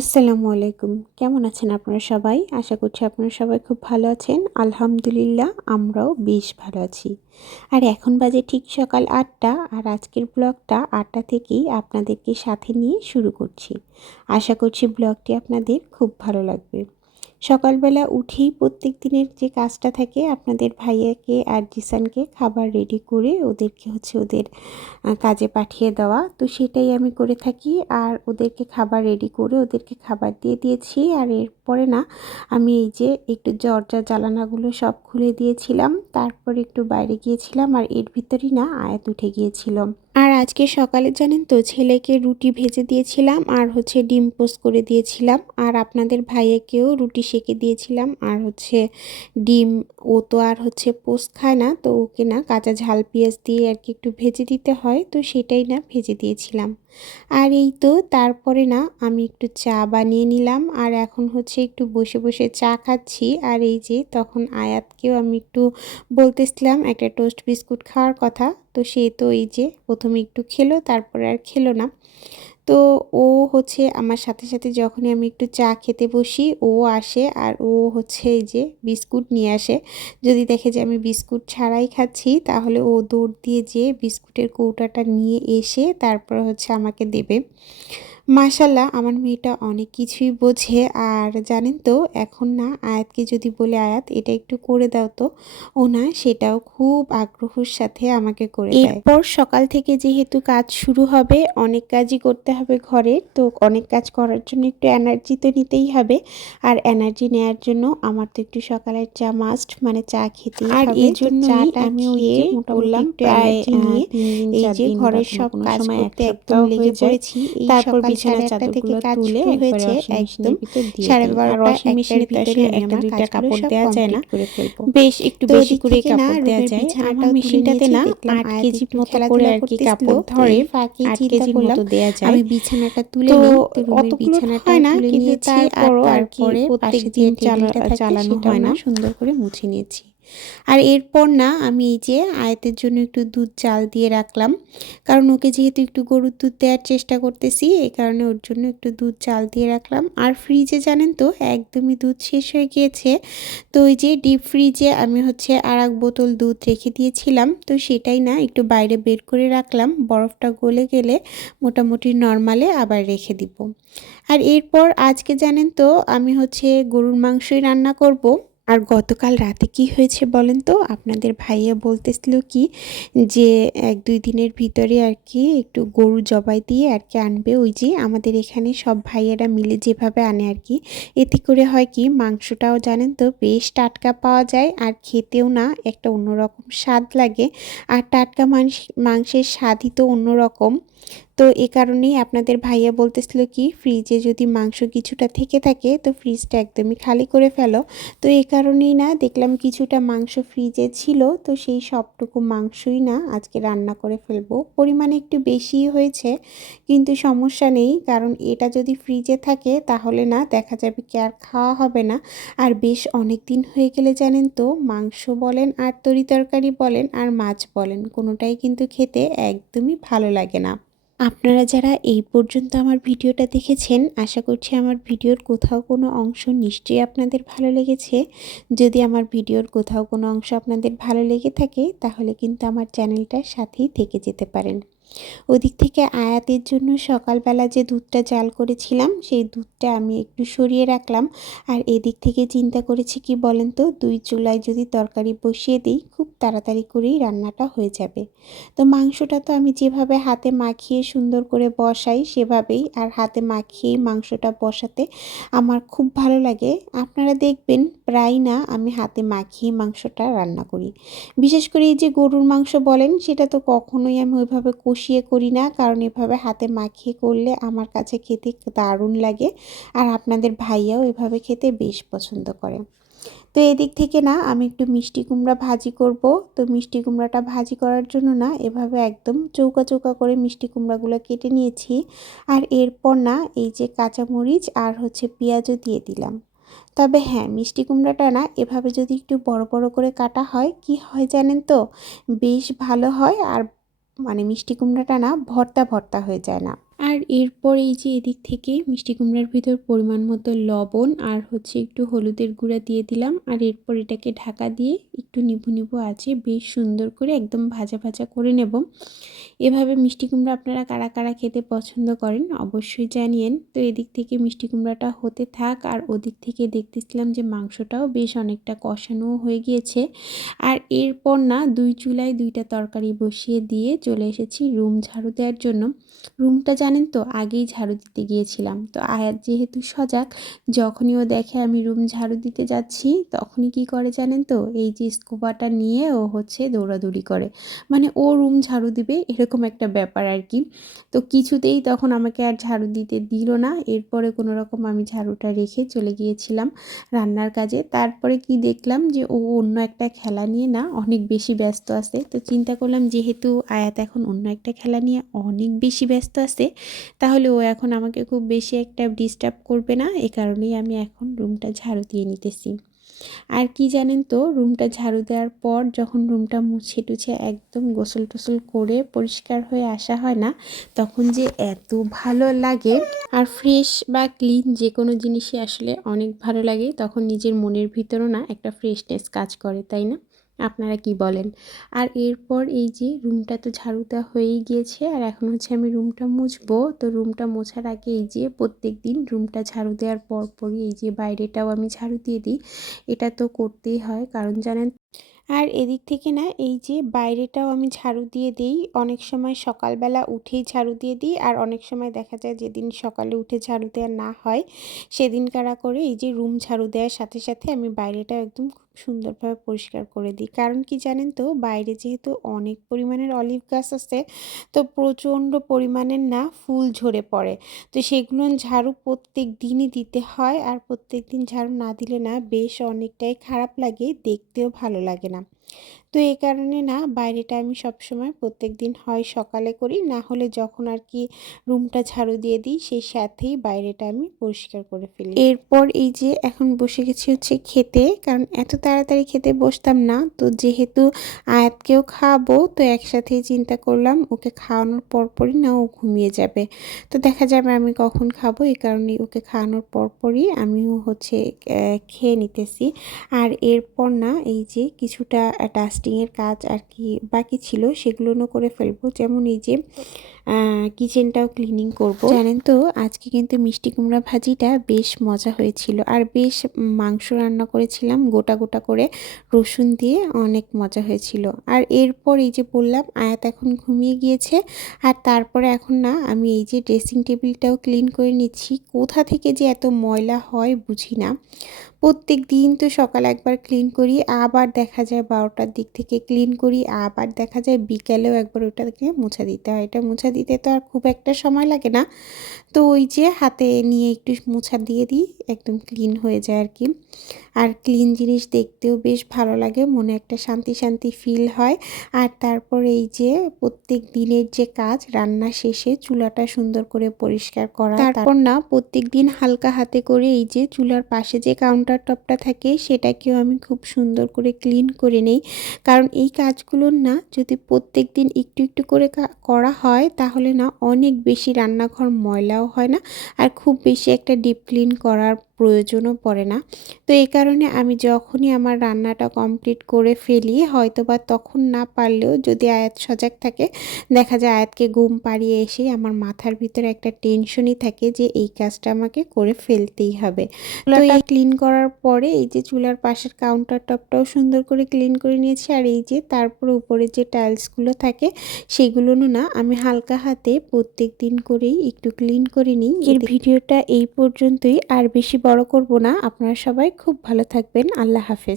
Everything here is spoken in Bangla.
আসসালামু আলাইকুম। কেমন আছেন আপনারা সবাই? আশা করছি আপনারা সবাই খুব ভালো আছেন। আলহামদুলিল্লাহ, আমরাও বেশ ভালো আছি। আর এখন বাজে ঠিক সকাল আটটা, আর আজকের ব্লগটা আটটা থেকেই আপনাদেরকে সাথে নিয়ে শুরু করছি। আশা করছি ব্লগটি আপনাদের খুব ভালো লাগবে। সকালবেলা উঠেই প্রত্যেক দিনের যে কাজটা থাকে আপনাদের ভাইয়াকে আর জিসানকে খাবার রেডি করে ওদেরকে হচ্ছে ওদের কাজে পাঠিয়ে দেওয়া। তো সেটাই আমি করে থাকি আর ওদেরকে খাবার রেডি করে ওদেরকে খাবার দিয়ে দিয়েছি। আর এরপরে না, আমি এই যে একটু জর্জা জ্বালানাগুলো সব খুলে দিয়েছিলাম। তারপর একটু বাইরে গিয়েছিলাম আর এর ভিতরেই না আয়াত উঠে গিয়েছিলাম আর আজকে সকালে জানেন তো, ছেলেকে রুটি ভেজে দিয়েছিলাম আর হচ্ছে ডিম পোস্ট করে দিয়েছিলাম। আর আপনাদের ভাইয়েকেও রুটি সেকে দিয়েছিলাম। আর হচ্ছে ডিম, ও তো আর হচ্ছে পোস্ট খায় না, তো ওকে না কাঁচা ঝাল পেঁয়াজ দিয়ে আর কি একটু ভেজে দিতে হয়, তো সেটাই না ভেজে দিয়েছিলাম। আর এই তো তারপরে না আমি একটু চা বানিয়ে নিলাম আর এখন হচ্ছে একটু বসে বসে চা খাচ্ছি। আর এই যে তখন আয়াতকেও আমি একটু বলতেছিলাম একটা টোস্ট বিস্কুট খাওয়ার কথা। তো সে তো এই যে প্রথমে একটু খেলো, তারপরে আর খেলো না। তো ও হচ্ছে আমার সাথে সাথে যখনই আমি একটু চা খেতে বসি, ও আসে আর ও হচ্ছে এই যে বিস্কুট নিয়ে আসে। যদি দেখে যে আমি বিস্কুট ছাড়াই খাচ্ছি, তাহলে ও দৌড় দিয়ে যে বিস্কুটের কৌটাটা নিয়ে এসে তারপর হচ্ছে আমাকে দেবে। মাশাল্লাহ আমার মেয়েটা অনেক কিছুই বোঝে। আর জানেন তো এখন না আয়াতকে যদি বলে আয়াত এটা একটু করে দাও তো। ও না সেটাও খুব আগ্রহের সাথে আমাকে করে দেয়। এরপর সকাল থেকে যেহেতু কাজ শুরু হবে অনেক কাজই করতে হবে ঘরে। তো অনেক কাজ করার জন্য একটু এনার্জি তো নিতেই হবে। আর এনার্জি নেওয়ার জন্য আমার তো একটু সকালের চা মাস্ট মানে চা খেতে আর এই জন্য আমি মোটামুটি এই যে ঘরের সব কাজ করতে একদম লেগে পড়েছি। তারপর বিছানা চাদরগুলো তুলে হয়েছে একদম। সাড়ে বারোটা একটা ভিতরে একটা দুইটা কাপড় দেওয়া যায় না। বেশ একটু বেশি করে কাপড় দেওয়া যায়। আমার মেশিনটাতে না আট কেজি মতো করে আর কি কাপড় ধরে আট কেজি মতো দেওয়া যায়। আমি বিছানাটা তুলে নিই। বিছানাটা হয় না কিন্তু তারপরও আর কি প্রত্যেক দিন চালানো হয় না। সুন্দর করে মুছে নিয়েছি। আর এরপর না আমি এই যে আয়তের জন্য একটু দুধ চাল দিয়ে রাখলাম। কারণ ওকে যেহেতু একটু গরুর দুধ দেওয়ার চেষ্টা করতেছি, এই কারণে ওর জন্য একটু দুধ চাল দিয়ে রাখলাম। আর ফ্রিজে জানেন তো, একদমই দুধ শেষ হয়ে গিয়েছে। তো ওই যে ডিপ ফ্রিজে আমি হচ্ছে আর এক বোতল দুধ রেখে দিয়েছিলাম। তো সেটাই না একটু বাইরে বের করে রাখলাম। বরফটা গলে গেলে মোটামুটি নর্মালে আবার রেখে দিব। আর এরপর আজকে জানেন তো আমি হচ্ছে গরুর মাংসই রান্না করব। আর গতকাল রাতে কি হয়েছে বলেন তো? আপনাদের ভাইয়া বলতেছিল কি যে এক দুই দিনের ভিতরে আর কি একটু গরু জবাই দিয়ে আর কি আনবে। ওই যে আমাদের এখানে সব ভাইয়েরা মিলে যেভাবে আনে আর কি। এতে করে হয় কি মাংসটাও জানেন তো বেশ টাটকা পাওয়া যায় আর খেতেও না একটা অন্যরকম স্বাদ লাগে। আর টাটকা মাংস, মাংসের স্বাদই তো অন্যরকম। তো এ কারণেই আপনাদের ভাইয়া বলতেছিল কি ফ্রিজে যদি মাংস কিছুটা থেকে থাকে, তো ফ্রিজটা একদমই খালি করে ফেলো। তো এই কারণেই না, দেখলাম কিছুটা মাংস ফ্রিজে ছিল, তো সেই সবটুকু মাংসই না আজকে রান্না করে ফেলব। পরিমাণে একটু বেশি হয়েছে, কিন্তু সমস্যা নেই, কারণ এটা যদি ফ্রিজে থাকে, তাহলে না দেখা যাবে কি আর খাওয়া হবে না। আর বেশ অনেক দিন হয়ে গেলে জানেন তো, মাংস বলেন, আর তরি তরকারি বলেন, আর মাছ বলেন, কোনোটাই কিন্তু খেতে একদমই ভালো লাগে না। আপনারা যারা এই পর্যন্ত আমার ভিডিওটা দেখেছেন, আশা করছি আমার ভিডিওর কোথাও কোনো অংশ নিশ্চয়ই আপনাদের ভালো লেগেছে। যদি আমার ভিডিওর কোথাও কোনো অংশ আপনাদের ভালো লেগে থাকে, তাহলে কিন্তু আমার চ্যানেলটার সাথেই থেকে যেতে পারেন। ওদিক থেকে আয়াতের জন্য সকালবেলা যে দুধটা জাল করেছিলাম, সেই দুধটা আমি একটু সরিয়ে রাখলাম। আর এদিক থেকে চিন্তা করেছি কি বলেন তো, দুই চুলায় যদি তরকারি বসিয়ে দিই, খুব তাড়াতাড়ি করেই রান্নাটা হয়ে যাবে। তো মাংসটা তো আমি যেভাবে হাতে মাখিয়ে সুন্দর করে বসাই, সেভাবেই আর হাতে মাখিয়ে মাংসটা বসাতে আমার খুব ভালো লাগে। আপনারা দেখবেন প্রায় না আমি হাতে মাখিয়ে মাংসটা রান্না করি। বিশেষ করে এই যে গরুর মাংস বলেন, সেটা তো কখনোই আমি ওইভাবে কষিয়ে করি না, কারণ এভাবে হাতে মাখিয়ে করলে আমার কাছে খেতে দারুণ লাগে আর আপনাদের ভাইয়াও এভাবে খেতে বেশ পছন্দ করে। তো এদিক থেকে না, আমি একটু মিষ্টি কুমড়া ভাজি করব। তো মিষ্টি কুমড়াটা ভাজি করার জন্য না, এভাবে একদম চৌকা চৌকা করে মিষ্টি কুমড়াগুলো কেটে নিয়েছি। আর এরপর না, এই যে কাঁচামরিচ আর হচ্ছে পেঁয়াজও দিয়ে দিলাম। তবে হ্যাঁ মিষ্টি কুমড়াটা না, এভাবে যদি একটু বড় বড় করে কাটা হয়, কি হয় জানেন তো? বেশ ভালো হয় আর মানে মিষ্টি কুমড়াটা না ভর্তা ভর্তা হয়ে যায় না। আর এরপর এই যে এদিক থেকে মিষ্টি কুমড়ার ভিতর পরিমাণ মতো লবণ আর হচ্ছে একটু হলুদের গুঁড়া দিয়ে দিলাম। আর এরপর এটাকে ঢাকা দিয়ে একটু নিভু নিভু আছে বেশ সুন্দর করে একদম ভাজা ভাজা করে নেব। এভাবে মিষ্টি কুমড়া আপনারা কারা কারা খেতে পছন্দ করেন অবশ্যই জানিয়েন। তো এদিক থেকে মিষ্টি কুমড়াটা হতে থাক আর ওদিক থেকে দেখতেছিলাম যে মাংসটাও বেশ অনেকটা কষানো হয়ে গিয়েছে। আর এরপর না দুই চুলায় দুইটা তরকারি বসিয়ে দিয়ে চলে এসেছি রুম ঝাড়ু দেওয়ার জন্য। রুমটা জানেন তো, আগেই ঝাড়ু দিতে গিয়েছিলাম। তো আয়াত যেহেতু সজাগ, যখনই ও দেখে আমি রুম ঝাড়ু দিতে যাচ্ছি, তখনই কি করে জানেন তো, এই যে স্কোপাটা নিয়ে ও হচ্ছে দৌড়াদৌড়ি করে। মানে ও রুম ঝাড়ু দিবে এরকম একটা ব্যাপার আর কি। তো কিছুতেই তখন আমাকে আর ঝাড়ু দিতে দিল না। এরপরে কোনো রকম আমি ঝাড়ুটা রেখে চলে গিয়েছিলাম রান্নার কাজে। তারপরে কি দেখলাম যে ও অন্য একটা খেলা নিয়ে না অনেক বেশি ব্যস্ত আছে। তো চিন্তা করলাম যেহেতু আয়াত এখন অন্য একটা খেলা নিয়ে অনেক বেশি ব্যস্ত আছে তাহলে ও এখন আমাকে খুব বেশি একটা ডিস্টার্ব করবে না, এ কারণেই আমি এখন রুমটা ঝাড়ু দিয়ে নিতেছি। আর কি জানেন তো রুমটা ঝাড়ু দেওয়ার পর যখন রুমটা মুছে টুছে একদম গোসল টোসল করে পরিষ্কার হয়ে আসা হয় না, তখন যে এত ভালো লাগে। আর ফ্রেশ বা ক্লিন যে কোনো জিনিসই আসলে অনেক ভালো লাগে, তখন নিজের মনের ভিতরও না একটা ফ্রেশনেস কাজ করে, তাই না? আপনারা কি বলেন? আর এরপর এই যে রুমটা তো ঝাড়ু দেওয়া হয়েই গিয়েছে, আর এখন হচ্ছে আমি রুমটা মুছবো। তো রুমটা মোছার আগে এই যে প্রত্যেক দিন রুমটা ঝাড়ু দেওয়ার পর পরই এই যে বাইরেটাও আমি ঝাড়ু দিয়ে দিই। এটা তো করতেই হয়, কারণ জানেন? আর এদিক থেকে না এই যে বাইরেটাও আমি ঝাড়ু দিয়ে দিই। অনেক সময় সকালবেলা উঠেই ঝাড়ু দিয়ে দিই, আর অনেক সময় দেখা যায় যেদিন সকালে উঠে ঝাড়ু দেওয়া না হয় সেদিন কারা করে এই যে রুম ঝাড়ু দেওয়ার সাথে সাথে আমি বাইরেটাও একদম সুন্দরভাবে পরিষ্কার করে দিই। কারণ কি জানেন তো? বাইরে যেহেতু অনেক পরিমাণের অলিভ গাছ আছে, তো প্রচণ্ড পরিমাণের না ফুল ঝরে পড়ে। তো সেগুলো ঝাড়ু প্রত্যেক দিনই দিতে হয় আর প্রত্যেক দিন ঝাড়ু না দিলে না বেশ অনেকটাই খারাপ লাগে, দেখতেও ভালো লাগে না। তো এই কারণে না বাইরেটা আমি সবসময় প্রত্যেক দিন হয় সকালে করি না হলে যখন আর কি রুমটা ঝাড়ু দিয়ে দিই সেই সাথেই বাইরেটা আমি পরিষ্কার করে ফেলি। এরপর এই যে এখন বসে গেছি হচ্ছে খেতে, কারণ এত তাড়াতাড়ি খেতে বসতাম না, তো যেহেতু আয়াতকেও খাওয়াবো, তো একসাথেই চিন্তা করলাম ওকে খাওয়ানোর পরপরই না ও ঘুমিয়ে যাবে। তো দেখা যাবে আমি কখন খাব এই কারণে ওকে খাওয়ানোর পরপরই আমিও হচ্ছে খেয়ে নিতেছি। আর এরপর না এই যে কিছুটা ডাস্টিংয়ের কাজ আর কি বাকি ছিল সেগুলোও করে ফেলব। যেমন এই যে কিচেনটাও ক্লিনিং করব। জানেন তো, আজকে কিন্তু মিষ্টি কুমড়া ভাজিটা বেশ মজা হয়েছিল। আর বেশ মাংস রান্না করেছিলাম গোটা গোটা করে রসুন দিয়ে, অনেক মজা হয়েছিল। আর এরপর এই যে বললাম, আয়াত এখন ঘুমিয়ে গিয়েছে। আর তারপরে এখন না, আমি এই যে ড্রেসিং টেবিলটাও ক্লিন করে নিচ্ছি। কোথা থেকে যে এত ময়লা হয় বুঝি না। প্রত্যেক দিন তো সকাল একবার ক্লিন করি আবার দেখা যায় বারোটার দিক থেকে ক্লিন করি আবার দেখা যায় বিকেলেও একবার ওটাকে মুছা দিতে হয়। এটা মুছা দিতে তো আর খুব একটা সময় লাগে না। তো ওই যে হাতে নিয়ে একটু মোছা দিয়ে দিই একদম ক্লিন হয়ে যায় আর কি আর ক্লিন জিনিস দেখতেও বেশ ভালো লাগে মনে একটা শান্তি শান্তি ফিল হয়। আর তারপর এই যে প্রত্যেক দিনের যে কাজ রান্না শেষে চুলাটা সুন্দর করে পরিষ্কার করা তারপর না প্রত্যেক দিন হালকা হাতে করে এই যে চুলার পাশে যে কাউন্টার টপটা থাকে, সেটাকেও আমি খুব সুন্দর করে ক্লিন করে নেই। কারণ এই কাজগুলোর না যদি প্রত্যেক দিন একটু একটু করে করা হয়, তাহলে না অনেক বেশি রান্নাঘর ময়লাও হয় না। আর খুব বেশি একটা ডিপ ক্লিন করার প্রয়োজনও পড়ে না। তো এই কারণে আমি যখনই আমার রান্নাটা কমপ্লিট করে ফেলি হয়তো বা তখন না পারলেও যদি আয়াত সজাগ থাকে দেখা যায় আয়াতকে ঘুম পাড়িয়ে এসে আমার মাথার ভিতরে একটা টেনশনই থাকে যে এই কাজটা আমাকে করে ফেলতেই হবে। তো এই ক্লিন করার পরে এই যে চুলার পাশের কাউন্টার টপটাও সুন্দর করে ক্লিন করে নিয়েছি আর এই যে তারপর উপরে যে টাইলসগুলো থাকে সেগুলো না আমি হালকা হাতে প্রত্যেক দিন করেই একটু ক্লিন করে নিই। এর ভিডিওটা এই পর্যন্তই। আর বেশি বড় করব না। আপনারা সবাই খুব ভালো থাকবেন। আল্লাহ হাফেজ।